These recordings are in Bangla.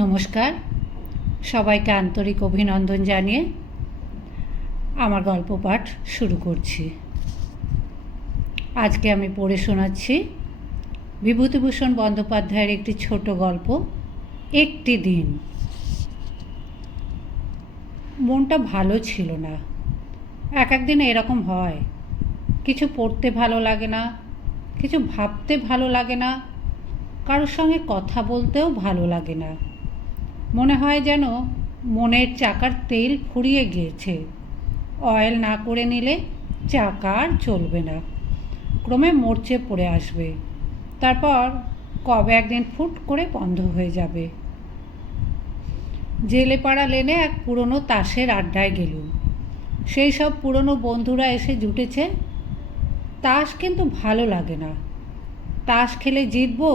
নমস্কার, সবাইকে আন্তরিক অভিনন্দন জানিয়ে আমার গল্প পাঠ শুরু করছি। আজকে আমি পড়ে শোনাচ্ছি বিভূতিভূষণ বন্দ্যোপাধ্যায়ের একটি ছোট গল্প, একটি দিন। মনটা ভালো ছিল না। একদিন এরকম হয়, কিছু পড়তে ভালো লাগে না, কিছু ভাবতে ভালো লাগে না, কারোর সঙ্গে কথা বলতেও ভালো লাগে না। মনে হয় যেন মনের চাকার তেল ফুরিয়ে গিয়েছে, অয়েল না করে নিলে চাকা আর চলবে না, ক্রমে মরচে পড়ে আসবে, তারপর কবে একদিন ফুট করে বন্ধ হয়ে যাবে। জেলেপাড়া লেনে এক পুরনো তাসের আড্ডায় গেলুম। সেই সব পুরনো বন্ধুরা এসে জুটেছে। তাস কিন্তু ভালো লাগে না। তাস খেলে জিতবো,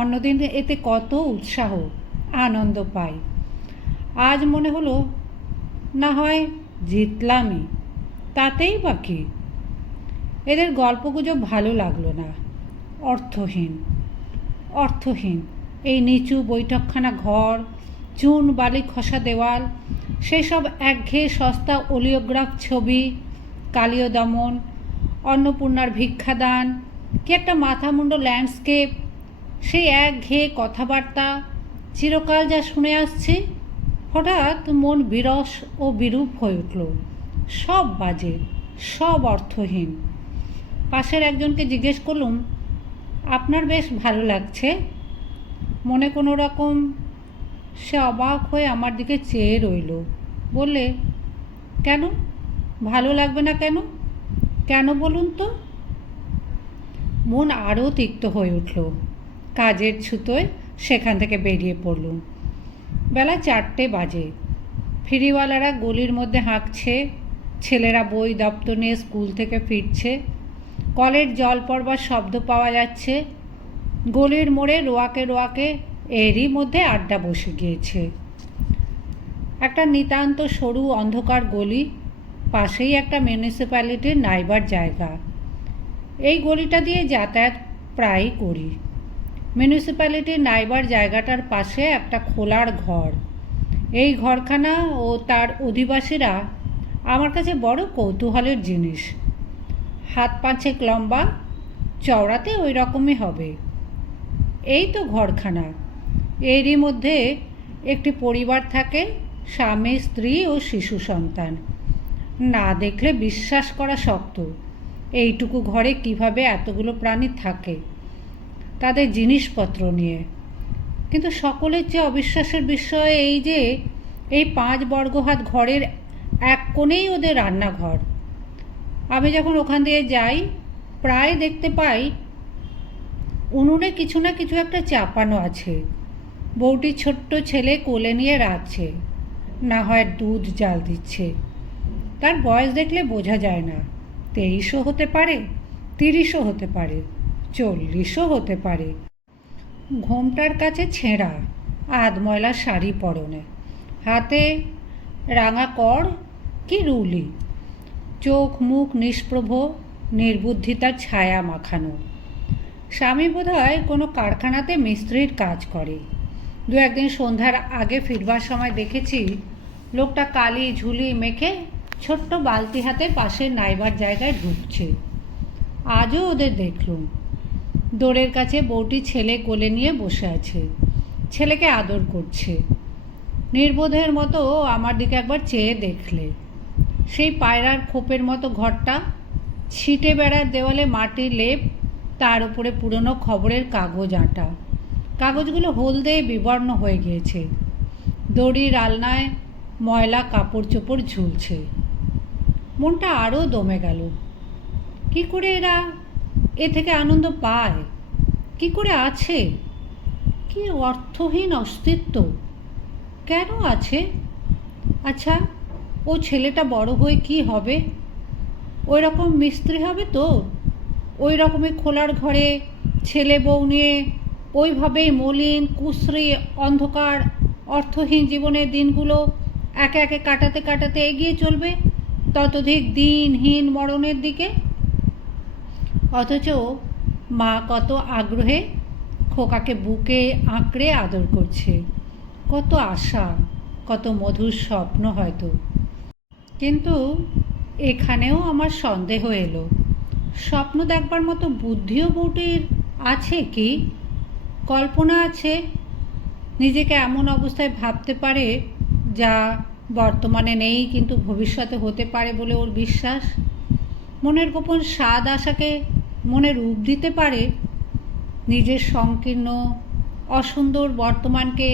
অন্যদিন এতে কত উৎসাহ আনন্দ পাই। আজ মনে হলো না হয় জিতলামই, তাতেই বা কি। এদের গল্পগুজব ভালো লাগলো না। অর্থহীন অর্থহীন এই নিচু বৈঠকখানা ঘর, চুন বালি খসা দেওয়াল, সেই সব একঘেয়ে সস্তা ওলিওগ্রাফ ছবি, কালীয় দমন, অন্নপূর্ণার ভিক্ষাদান, কি একটা মাথামুন্ডো ল্যান্ডস্কেপ, সেই একঘেয়ে কথাবার্তা, চিরকাল যা শুনে আসছি। হঠাৎ মন বিরস ও বিরূপ হয়ে উঠল। সব বাজে, সব অর্থহীন। পাশের একজনকে জিজ্ঞেস করলুম, আপনার বেশ ভালো লাগছে? মনে কোনো রকম সে অবাক হয়ে আমার দিকে চেয়ে রইল। বললে, কেন ভালো লাগবে না? কেন কেন বলুন তো? মন আরও তিক্ত হয়ে উঠল। কাজের ছুতোয় সেখান থেকে বেরিয়ে পড়লুম। বেলা 4টে বাজে। ফেরিওয়ালারা গলির মধ্যে হাঁকছে, ছেলেরা বই দপ্তর নিয়ে স্কুল থেকে ফিরছে, কলের জল পড়বার শব্দ পাওয়া যাচ্ছে। গলির মোড়ে রোয়াকে রোয়াকে এরই মধ্যে আড্ডা বসে গিয়েছে। একটা নিতান্ত সরু অন্ধকার গলি, পাশেই একটা মিউনিসিপ্যালিটির নাইবার জায়গা। এই গলিটা দিয়ে যাতায়াত প্রায়ই করি। মিউনিসিপ্যালিটির নাইবার জায়গাটার পাশে একটা খোলার ঘর। এই ঘরখানা ও তার অধিবাসীরা আমার কাছে বড় কৌতূহলের জিনিস। হাত 5 লম্বা, চওড়াতে ওই রকমই হবে। এই তো ঘরখানা। এরই মধ্যে একটি পরিবার থাকে, স্বামী, স্ত্রী ও শিশু সন্তান। না দেখলে বিশ্বাস করা শক্ত এইটুকু ঘরে কিভাবে এতগুলো প্রাণী থাকে, তাদের জিনিসপত্র নিয়ে। কিন্তু সকলের চেয়ে অবিশ্বাসের বিষয় এই যে এই 5 বর্গহাত ঘরের এক কোণেই ওদের রান্নাঘর। আমি যখন ওখান দিয়ে যাই, প্রায় দেখতে পাই উনুনে কিছু না কিছু একটা চাপানো আছে। বউটি ছোট্ট ছেলে কোলে নিয়ে রাঁধছে, না হয় দুধ জাল দিচ্ছে। তার বয়স দেখলে বোঝা যায় না। 23ও হতে পারে, 30ও হতে পারে, 40ও হতে পারে। ঘোমটার কাছে ছেঁড়া আধময়লা শাড়ি পরনে, হাতে রাঙা কড় কি রুলি, চোখ মুখ নিষ্প্রভ, নির্বুদ্ধিতার ছায়া মাখানো। স্বামী বোধহয় কোনো কারখানাতে মিস্ত্রির কাজ করে। 2-1 দিন সন্ধ্যার আগে ফিরবার সময় দেখেছি লোকটা কালি ঝুলি মেখে ছোট্ট বালতি হাতে পাশের নাইবার জায়গায় ঢুকছে। আজও ওদের দেখলুম। দোরের কাছে বউটি ছেলে কোলে নিয়ে বসে আছে, ছেলেকে আদর করছে। নির্বোধের মতো আমার দিকে একবার চেয়ে দেখলে। সেই পায়রার খোপের মতো ঘরটা, ছিটে বেড়ার দেওয়ালে মাটির লেপ, তার উপরে পুরনো খবরের কাগজ আঁটা। কাগজগুলো হলদে বিবর্ণ হয়ে গিয়েছে। দড়ির আলনায় ময়লা কাপড় চোপড় ঝুলছে। মনটা আরও দমে গেল। কি করে এরা এ থেকে আনন্দ পায়? কি করে আছে? কি অর্থহীন অস্তিত্ব! কেন আছে? আচ্ছা, ও ছেলেটা বড় হয়ে কি হবে? ওই রকম মিস্ত্রি হবে তো? ওই রকমই খোলার ঘরে ছেলে বউ নিয়ে ওইভাবেই মলিন কুশ্রী অন্ধকার অর্থহীন জীবনের দিনগুলো একে একে কাটাতে কাটাতে এগিয়ে চলবে ততোধিক দিনহীন মরণের দিকে। অথচ মা কত আগ্রহে খোকাকে বুকে আঁকড়ে আদর করছে, কত আশা, কত মধুর স্বপ্ন হয়তো। কিন্তু এখানেও আমার সন্দেহ এলো, স্বপ্ন দেখবার মতো বুদ্ধিও বউটির আছে কি? কল্পনা আছে, নিজেকে এমন অবস্থায় ভাবতে পারে যা বর্তমানে নেই কিন্তু ভবিষ্যতে হতে পারে বলে ওর বিশ্বাস। মনের গোপন স্বাদ আশাকে মনে রূপ দিতে পারে, নিজের সংকীর্ণ অসুন্দর বর্তমানকে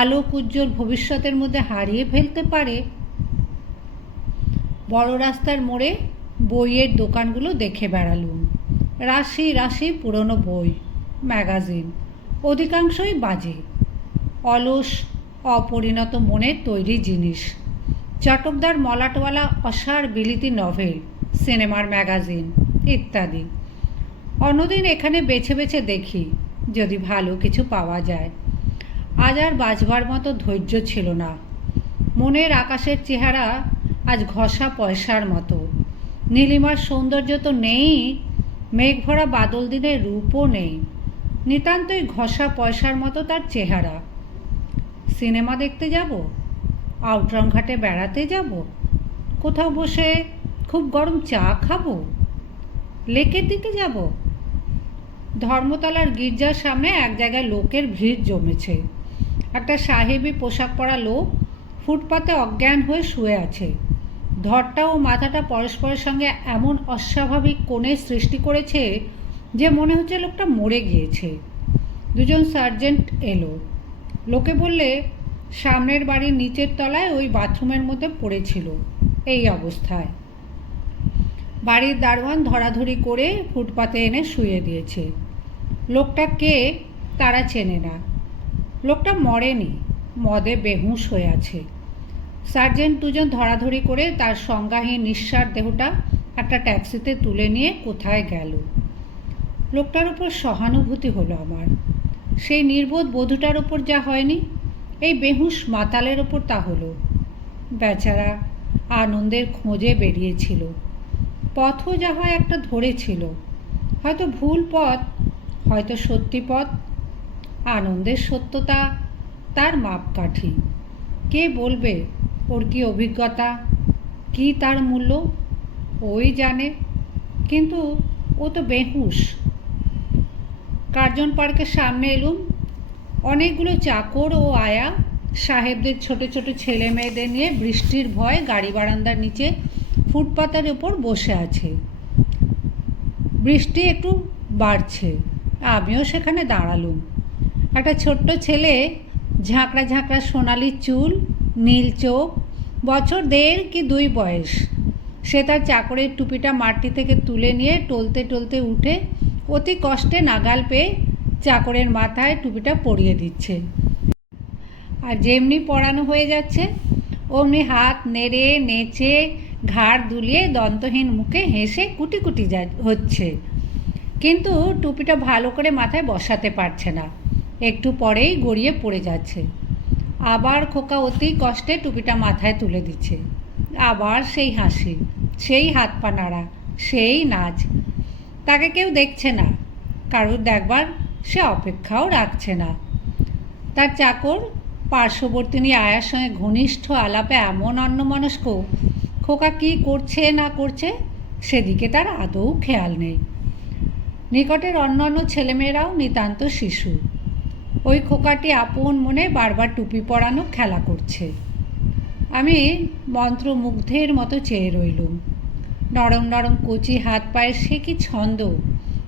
আলোক উজ্জ্বল ভবিষ্যতের মধ্যে হারিয়ে ফেলতে পারে। বড় রাস্তার মোড়ে বইয়ের দোকানগুলো দেখে বেড়ালুম। রাশি রাশি পুরনো বই, ম্যাগাজিন, অধিকাংশই বাজে, অলস অপরিণত মনের তৈরি জিনিস, চটকদার মলাটওয়ালা অসার বিলিতি নভেল, সিনেমার ম্যাগাজিন ইত্যাদি। অন্যদিন এখানে বেছে বেছে দেখি যদি ভালো কিছু পাওয়া যায়। আজ আর বাজবার মতো ধৈর্য ছিল না। মনের আকাশের চেহারা আজ ঘষা পয়সার মতো। নীলিমার সৌন্দর্য তো নেই, মেঘ ভরা বাদল দিনের রূপও নেই, নিতান্তই ঘষা পয়সার মতো তার চেহারা। সিনেমা দেখতে যাব, আউটরাম ঘাটে বেড়াতে যাব, কোথাও বসে খুব গরম চা খাবো, লেকের দিকে যাব। ধর্মতলার গির্জার সামনে এক জায়গায় লোকের ভিড় জমেছে। একটা সাহেবি পোশাক পরা লোক ফুটপাতে অজ্ঞান হয়ে শুয়ে আছে। ধরটা ও মাথাটা পরস্পরের সঙ্গে এমন অস্বাভাবিক কোণের সৃষ্টি করেছে যে মনে হচ্ছে লোকটা মরে গিয়েছে। দুজন সার্জেন্ট এলো। লোকে বললে সামনের বাড়ির নিচের তলায় ওই বাথরুমের মধ্যে পড়েছিল এই অবস্থায়। বাড়ির দারোয়ান ধরাধরি করে ফুটপাতে এনে শুয়ে দিয়েছে। লোকটা কে তারা চেনে না। লোকটা মরেনি, মদে বেহুঁশ হয়ে আছে। সার্জেন্ট দুজন ধরাধরি করে তার সংজ্ঞাহীন নিঃসার দেহটা একটা ট্যাক্সিতে তুলে নিয়ে কোথায় গেল। লোকটার উপর সহানুভূতি হলো আমার। সেই নির্বোধ বধূটার ওপর যা হয়নি, এই বেহুঁশ মাতালের ওপর তা হলো। বেচারা আনন্দের খোঁজে বেরিয়েছিল, পথও যা হয় একটা ধরেছিল, হয়তো ভুল পথ, হয়তো সত্যি পথ। আনন্দের সত্যতা তার মাপকাঠি। কে বলবে ওর কি অভিজ্ঞতা, কি তার মূল্য? ওই জানে। কিন্তু ও তো বেহুঁশ। কার্জন পার্কের সামনে এলুম। অনেকগুলো চাকর ও আয়া সাহেবদের ছোট ছোট ছেলে মেয়েদের নিয়ে বৃষ্টির ভয়ে গাড়ি বারান্দার নিচে ফুটপাতের ওপর বসে আছে। বৃষ্টি একটু বাড়ছে, আমিও সেখানে দাঁড়ালুম। একটা ছোট্ট ছেলে, ঝাঁকড়া ঝাঁকড়া সোনালি চুল, নীল চোখ, বছর 1.5 কি 2 বয়স। সে তার চাকরের টুপিটা মাটি থেকে তুলে নিয়ে টলতে টলতে উঠে অতি কষ্টে নাগাল পেয়ে চাকরের মাথায় টুপিটা পরিয়ে দিচ্ছে। আর যেমনি পরানো হয়ে যাচ্ছে অমনি হাত নেড়ে নেচে ঘাড় দুলিয়ে দন্তহীন মুখে হেসে কুটি কুটি হচ্ছে। কিন্তু টুপিটা ভালো করে মাথায় বসাতে পারছে না, একটু পরেই গড়িয়ে পড়ে যাচ্ছে। আবার খোকা অতি কষ্টে টুপিটা মাথায় তুলে দিচ্ছে। আবার সেই হাসি, সেই হাত পা নাড়া, সেই নাচ। তাকে কেউ দেখছে না, কারুর দেখবার সে অপেক্ষাও রাখছে না। তার চাকর পার্শ্ববর্তিনী আয়ার সঙ্গে ঘনিষ্ঠ আলাপে এমন অন্যমনস্ক, খোকা কী করছে না করছে সেদিকে তার আদৌ খেয়াল নেই। নিকটের অন্যান্য ছেলেমেয়েরাও নিতান্ত শিশু। ওই খোকাটি আপন মনে বারবার টুপি পরানো খেলা করছে। আমি মন্ত্রমুগ্ধের মতো চেয়ে রইলুম। নরম নরম কচি হাত পায়ের সে কি ছন্দ,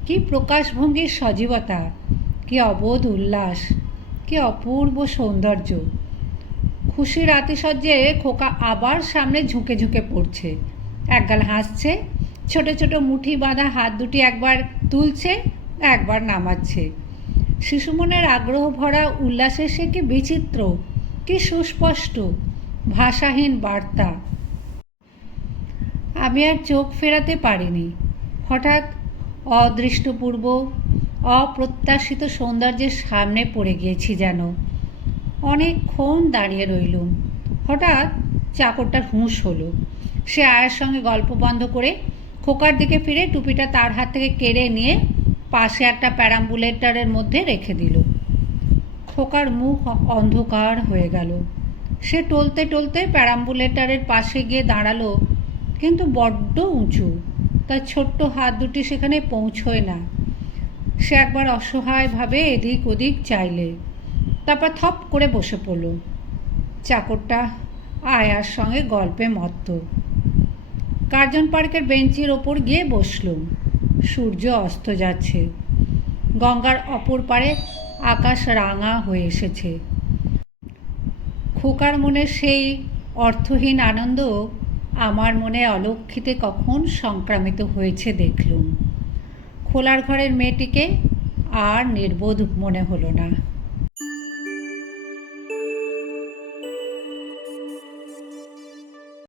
কি প্রকাশভঙ্গির সজীবতা, কি অবোধ উল্লাস, কি অপূর্ব সৌন্দর্য। খুশির আতিশয্যে খোকা আবার সামনে ঝুঁকে ঝুঁকে পড়ছে, একগাল হাসছে, ছোট ছোট মুঠি বাঁধা হাত দুটি একবার তুলছে একবার নামাচ্ছে। শিশুমনের আগ্রহ ভরা উল্লাসে সে কি বিচিত্র, কি সুস্পষ্ট, ভাষাহীন বার্তা। আমি আর চোখ ফেরাতে পারিনি। হঠাৎ অদৃষ্টপূর্ব অপ্রত্যাশিত সৌন্দর্যের সামনে পড়ে গিয়েছি যেন। অনেকক্ষণ দাঁড়িয়ে রইলুম। হঠাৎ চাকরটার হুঁশ হলো। সে আয়ের সঙ্গে গল্প বন্ধ করে খোকার দিকে ফিরে টুপিটা তার হাত থেকে কেড়ে নিয়ে পাশে একটা প্যারাম্বুলেটরের মধ্যে রেখে দিল। খোকার মুখ অন্ধকার হয়ে গেল। সে টলতে টলতে প্যারাম্বুলেটারের পাশে গিয়ে দাঁড়ালো, কিন্তু বড্ড উঁচু, তার ছোট্ট হাত দুটি সেখানে পৌঁছয় না। সে একবার অসহায়ভাবে এদিক ওদিক চাইলে, তারপর থপ করে বসে পড়ল। চাকরটা আয়ার সঙ্গে গল্পে মত্ত। কার্জন পার্কের বেঞ্চের ওপর গিয়ে বসলুম। সূর্য অস্ত যাচ্ছে। গঙ্গার অপর পারে আকাশ রাঙা হয়ে এসেছে। খোকার মনে সেই অর্থহীন আনন্দ আমার মনে অলক্ষিতে কখন সংক্রামিত হয়েছে দেখলুম। খোলার ঘরের মেয়েটিকে আর নির্বোধ মনে হলো না।